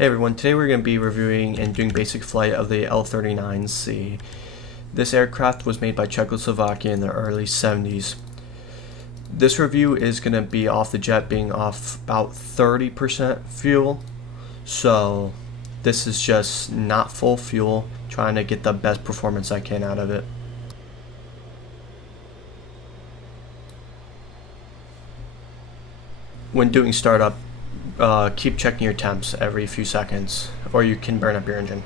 Hey everyone, today we're going to be reviewing and doing basic flight of the L39C. This aircraft was made by Czechoslovakia in the early 70s. This review is going to be off the jet being off about 30% fuel, so this is just not full fuel, trying to get the best performance I can out of it. When doing startup, keep checking your temps every few seconds, or you can burn up your engine.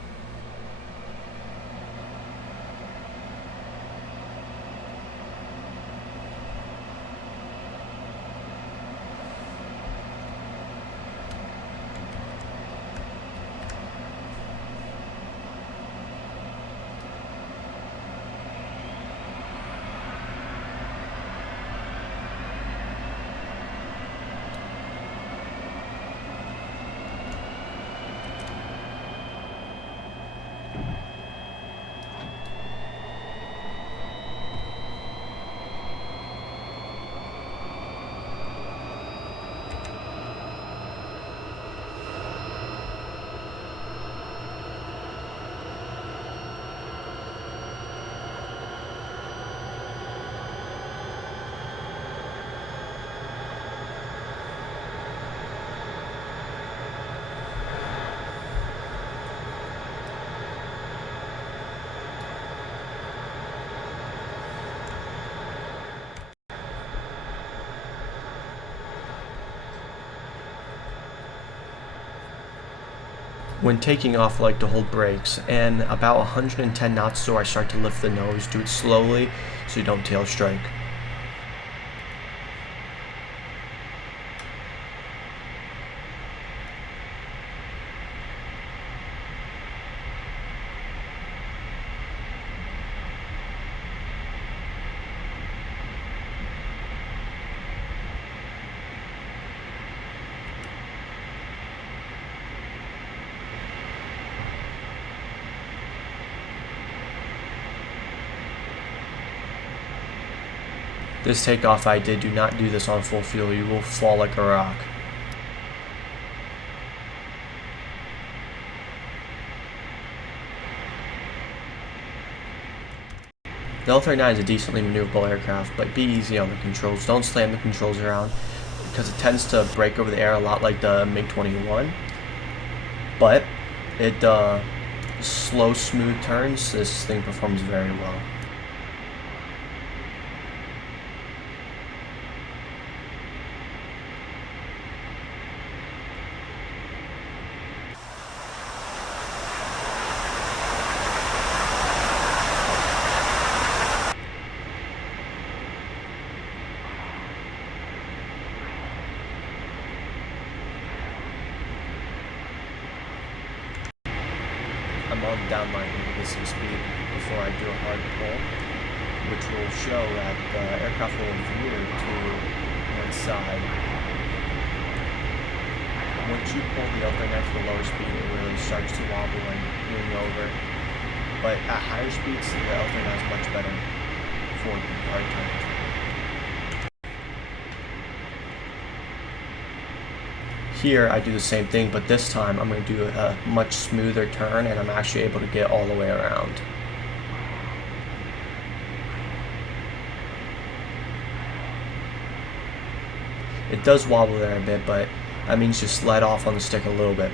When taking off, I like to hold brakes, and about 110 knots, so I start to lift the nose. Do it slowly so you don't tail strike. This takeoff I did, do not do this on full fuel, you will fall like a rock. The L39 is a decently maneuverable aircraft, but be easy on the controls. Don't slam the controls around, because it tends to break over the air a lot like the MiG-21. But it slow, smooth turns, this thing performs very well. I'm on the downline to get some speed before I do a hard pull, which will show that the aircraft will veer to one side. Once you pull the L39 to a lower speed, it really starts to wobble and lean over. But at higher speeds, the L39 is much better for the hard turns. Here I do the same thing, but this time I'm going to do a much smoother turn, and I'm actually able to get all the way around. It does wobble there a bit, but that means just let off on the stick a little bit.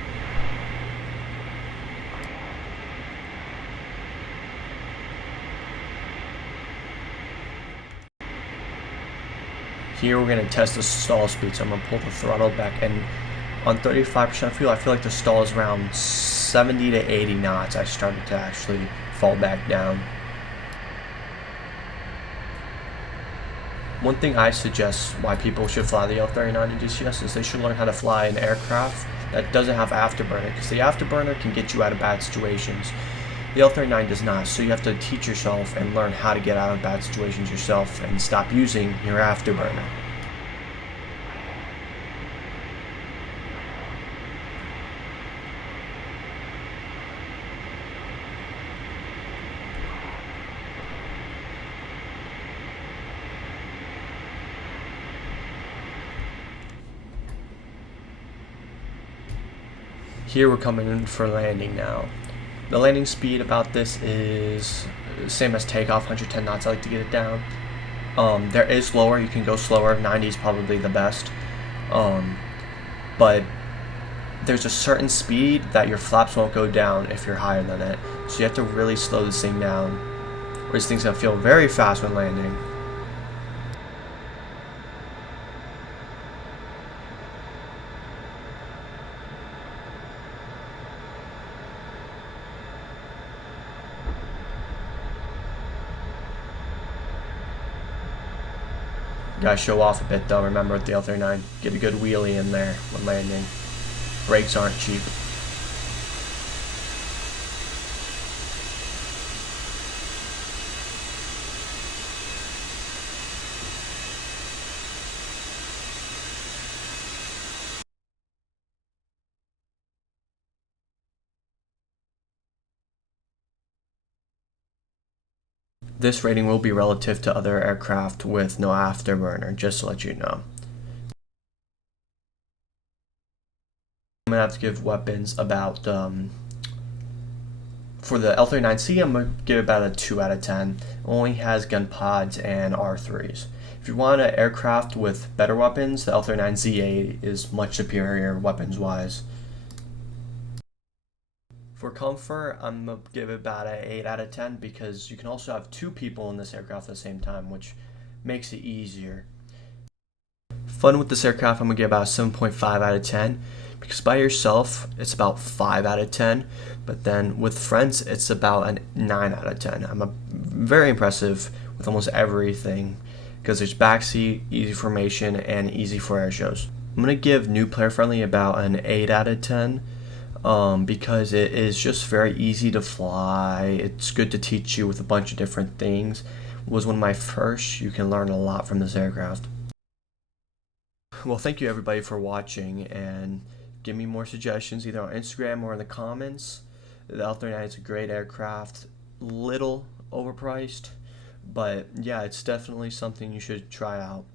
Here we're going to test the stall speed, so I'm going to pull the throttle back, and on 35% fuel, I feel like the stall is around 70 to 80 knots. I started to actually fall back down. One thing I suggest why people should fly the L39 in DCS is they should learn how to fly an aircraft that doesn't have afterburner, because the afterburner can get you out of bad situations. The L39 does not, so you have to teach yourself and learn how to get out of bad situations yourself and stop using your afterburner. Here we're coming in for landing now. The landing speed about this is same as takeoff, 110 knots. I like to get it down. There is lower, you can go slower. 90 is probably the best. But there's a certain speed that your flaps won't go down if you're higher than it. So you have to really slow this thing down, or this thing's gonna feel very fast when landing. Gotta show off a bit though, remember with the L39, get a good wheelie in there when landing. Brakes aren't cheap. This rating will be relative to other aircraft with no afterburner, just to let you know. I'm gonna have to give weapons about, for the L39C, I'm gonna give it about a 2 out of 10. It only has gun pods and R3s. If you want an aircraft with better weapons, the L39ZA is much superior weapons-wise. For comfort, I'm going to give it about an 8 out of 10 because you can also have 2 people in this aircraft at the same time, which makes it easier. Fun with this aircraft, I'm going to give about a 7.5 out of 10 because by yourself, it's about 5 out of 10, but then with friends, it's about a 9 out of 10. I'm very impressive with almost everything because there's backseat, easy formation, and easy for air shows. I'm going to give new player friendly about an 8 out of 10. Because it is just very easy to fly. It's good to teach you with a bunch of different things. It was one of my first. You can learn a lot from this aircraft. Well, thank you everybody for watching, and give me more suggestions either on Instagram or in the comments. The L39 is a great aircraft, little overpriced, but yeah, it's definitely something you should try out.